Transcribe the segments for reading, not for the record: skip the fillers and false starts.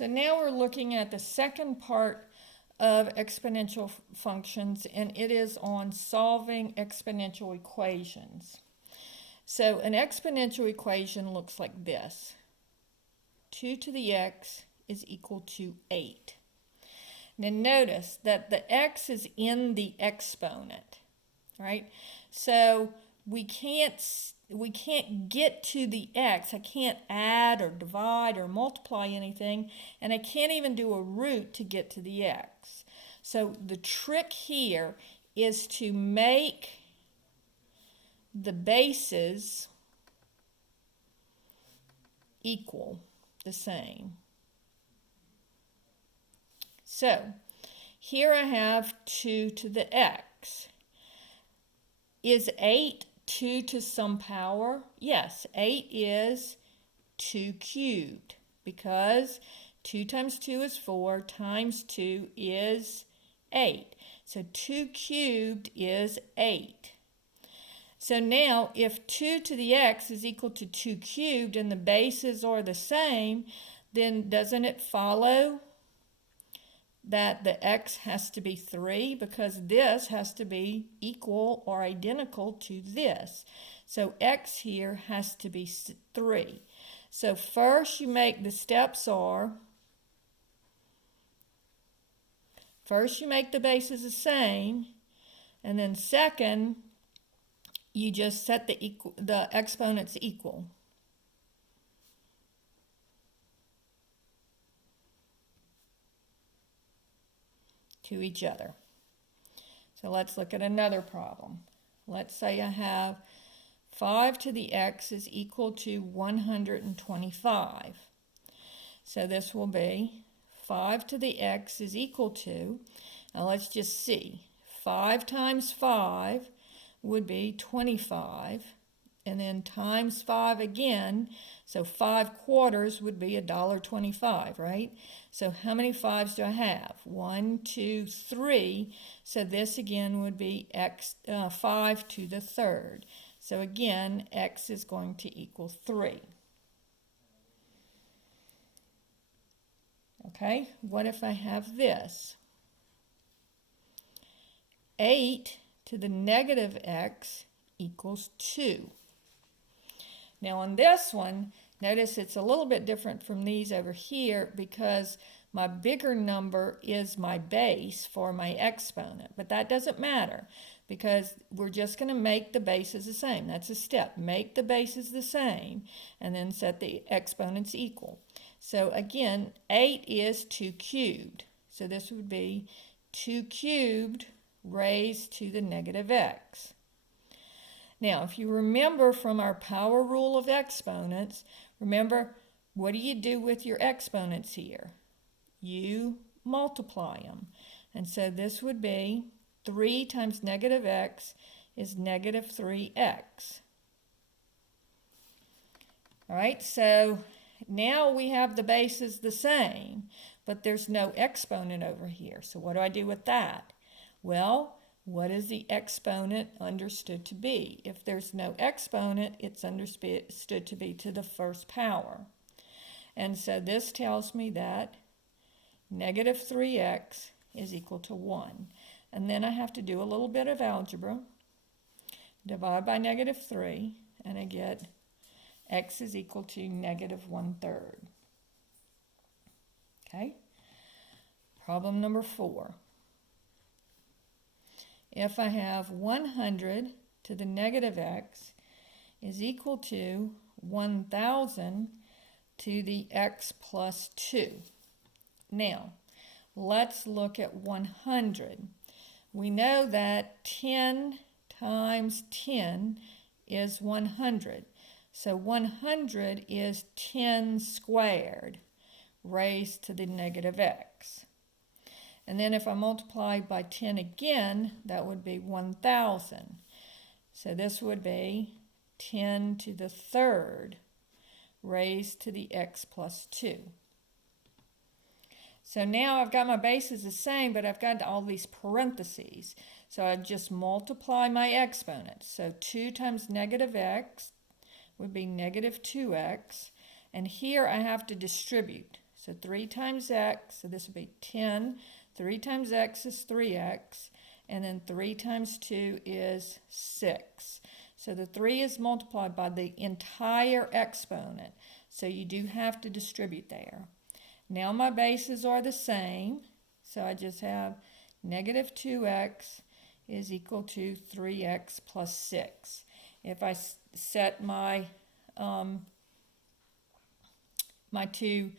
So now we're looking at the second part of exponential functions, and it is on solving exponential equations. So an exponential equation looks like this. 2 to the x is equal to 8. Now notice that the x is in the exponent, right? So we can't get to the x. I can't add or divide or multiply anything, and I can't even do a root to get to the x. So the trick here is to make the bases equal, the same. So here I have 2 to the x. Is 8 2 to some power? Yes, 8 is 2 cubed because 2 times 2 is 4 times 2 is 8. So 2 cubed is 8. So now if 2 to the x is equal to 2 cubed and the bases are the same, then doesn't it follow that the x has to be 3 because this has to be equal or identical to this. So x here has to be 3. So first you make the steps are, first you make the bases the same, and then second you just set the exponents equal. To each other. So let's look at another problem. Let's say I have 5 to the x is equal to 125. So this will be 5 to the x is equal to, now let's just see, 5 times 5 would be 25, and then times 5 again, so 5 quarters would be $1.25, right? So how many 5s do I have? 1, 2, 3. So this again would be 5 to the third. So again, x is going to equal 3. Okay, what if I have this? 8 to the negative x equals 2. Now on this one, notice it's a little bit different from these over here because my bigger number is my base for my exponent. But that doesn't matter because we're just going to make the bases the same. That's a step. Make the bases the same and then set the exponents equal. So again, 8 is 2 cubed. So this would be 2 cubed raised to the negative x. Now, if you remember from our power rule of exponents, remember, what do you do with your exponents here? You multiply them. And so this would be 3 times negative x is negative 3x. All right, so now we have the bases the same, but there's no exponent over here. So what do I do with that? Well, what is the exponent understood to be? If there's no exponent, it's understood to be to the first power. And so this tells me that negative 3x is equal to 1. And then I have to do a little bit of algebra. Divide by negative 3, and I get x is equal to negative 1/3. Okay? Problem number 4. If I have 100 to the negative x is equal to 1,000 to the x plus 2. Now, let's look at 100. We know that 10 times 10 is 100. So 100 is 10 squared raised to the negative x. And then if I multiply by 10 again, that would be 1,000. So this would be 10 to the third raised to the x plus 2. So now I've got my bases the same, but I've got all these parentheses. So I just multiply my exponents. So 2 times negative x would be negative 2x. And here I have to distribute. So So 3 times x, so this would be 10. 3 times x is 3x. And then 3 times 2 is 6. So the 3 is multiplied by the entire exponent. So you do have to distribute there. Now my bases are the same. So I just have negative 2x is equal to 3x plus 6. If I set my my two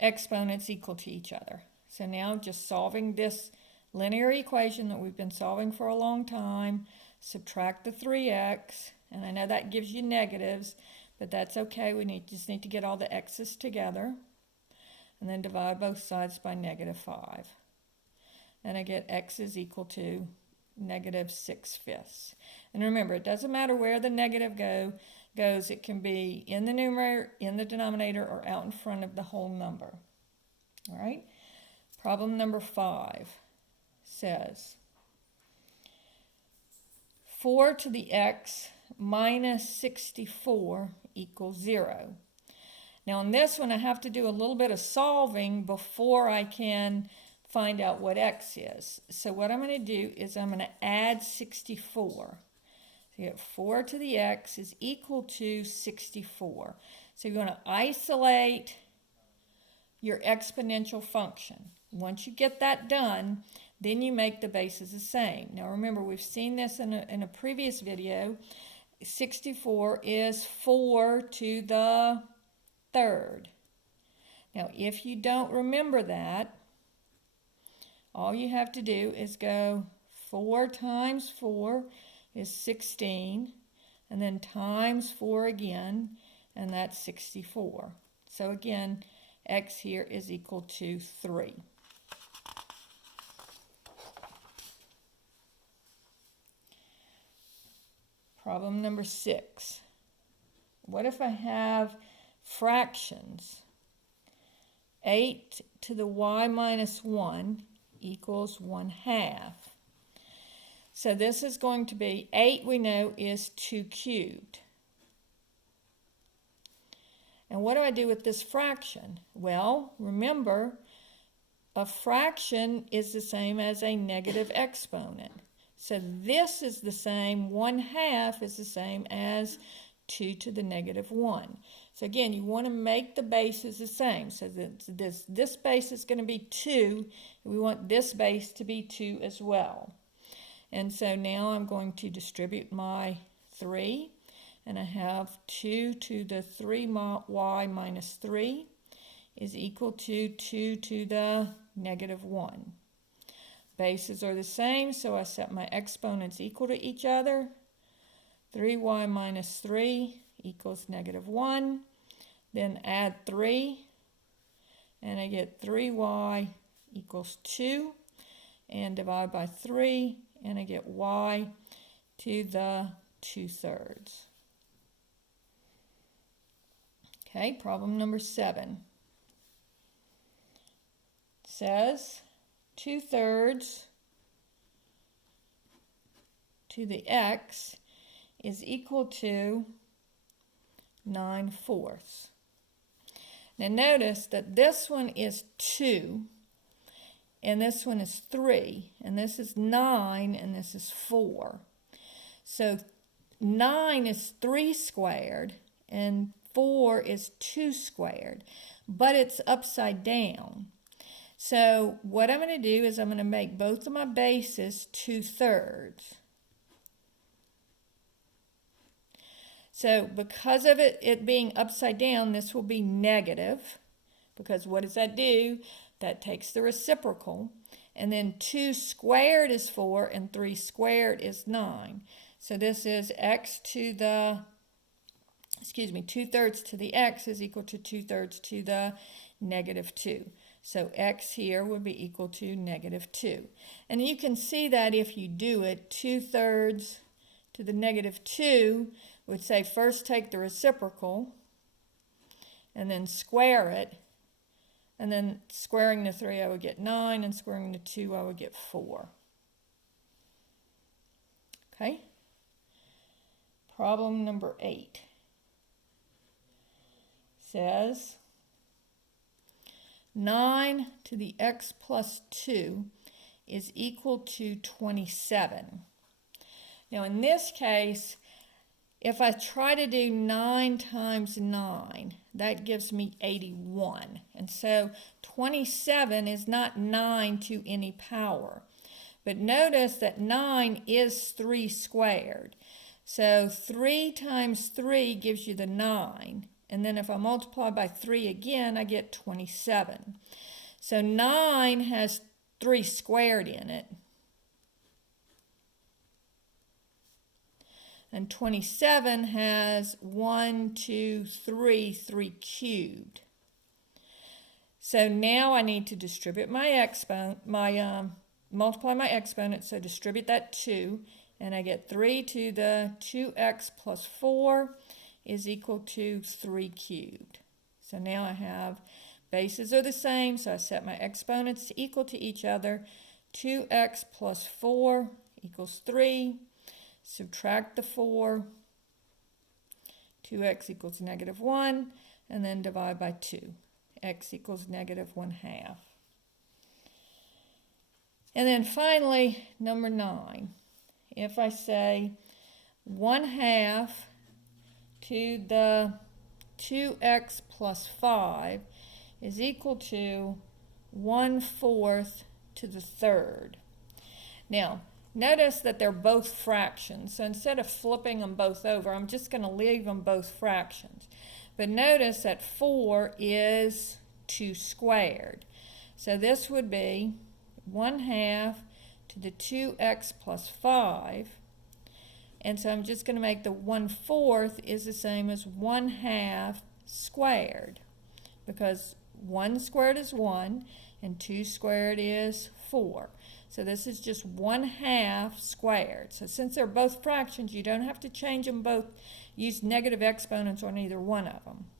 exponents equal to each other. So now just solving this linear equation that we've been solving for a long time, subtract the 3x, and I know that gives you negatives, but that's okay. We just need to get all the x's together, and then divide both sides by negative 5. And I get x is equal to negative 6/5. And remember, it doesn't matter where the negative goes. It can be in the numerator, in the denominator, or out in front of the whole number. All right? Problem number 5 says 4 to the x minus 64 equals 0. Now on this one I have to do a little bit of solving before I can find out what x is. So what I'm going to do is I'm going to add 64. So you get 4 to the x is equal to 64. So you're going to isolate your exponential function. Once you get that done, then you make the bases the same. Now remember, we've seen this in a previous video. 64 is 4 to the third. Now if you don't remember that, all you have to do is go 4 times 4 is 16, and then times 4 again, and that's 64. So again, x here is equal to 3. Problem number 6. What if I have fractions? 8 to the y minus 1 equals 1/2. So this is going to be, 8 we know is 2 cubed. And what do I do with this fraction? Well, remember, a fraction is the same as a negative exponent. So this is the same, 1/2 is the same as 2 to the negative 1. So again, you want to make the bases the same. So this base is going to be 2. We want this base to be 2 as well. And so now I'm going to distribute my 3. And I have 2 to the 3y minus 3 is equal to 2 to the negative 1. Bases are the same, so I set my exponents equal to each other. 3y minus 3 equals negative 1. Then add 3, and I get 3y equals 2. And divide by 3, and I get y to the 2/3. Okay, problem number 7 says 2/3 to the x is equal to 9/4. Now notice that this one is 2, and this one is 3, and this is 9, and this is 4. So 9 is 3 squared, and 4 is 2 squared, but it's upside down. So what I'm going to do is I'm going to make both of my bases 2/3. So because of it being upside down, this will be negative, because what does that do? That takes the reciprocal, and then 2 squared is 4, and 3 squared is 9. So this is x to the 2/3 to the x is equal to 2/3 to the negative 2. So x here would be equal to negative 2. And you can see that if you do it, 2/3 to the negative 2 would say first take the reciprocal and then square it. And then squaring the 3, I would get 9, and squaring the 2, I would get 4. Okay? Problem number 8 says 9 to the x plus 2 is equal to 27. Now in this case, if I try to do 9 times 9, that gives me 81. And so 27 is not 9 to any power. But notice that 9 is 3 squared. So 3 times 3 gives you the 9. And then if I multiply by 3 again, I get 27. So 9 has 3 squared in it. And 27 has 1, 2, 3, 3 cubed. So now I need to distribute my exponent, multiply my exponent, so distribute that 2, and I get 3 to the 2x plus 4 is equal to 3 cubed. So now I have bases are the same, so I set my exponents equal to each other. 2x plus 4 equals 3. Subtract the 4. 2x equals negative 1, and then divide by 2. X equals negative 1/2. And then finally, number 9. If I say 1/2 to the 2x plus 5 is equal to 1/4 to the 3rd. Now, notice that they're both fractions. So instead of flipping them both over, I'm just going to leave them both fractions. But notice that 4 is 2 squared. So this would be 1/2 to the 2x plus 5. And so I'm just going to make the 1/4 is the same as 1/2 squared. Because 1 squared is 1 and 2 squared is 4. So this is just 1/2 squared. So since they're both fractions, you don't have to change them both. Use negative exponents on either one of them.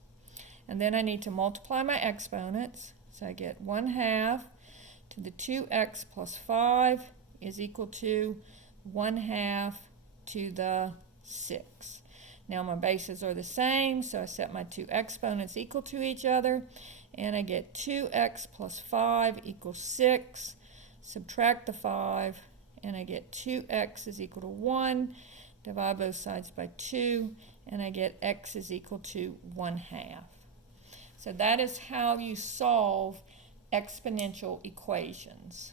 And then I need to multiply my exponents. So I get 1/2 to the 2x plus 5 is equal to 1/2 to the 6. Now my bases are the same, so I set my two exponents equal to each other, and I get 2x plus 5 equals 6. Subtract the 5, and I get 2x is equal to 1. Divide both sides by 2, and I get x is equal to 1/2. So that is how you solve exponential equations.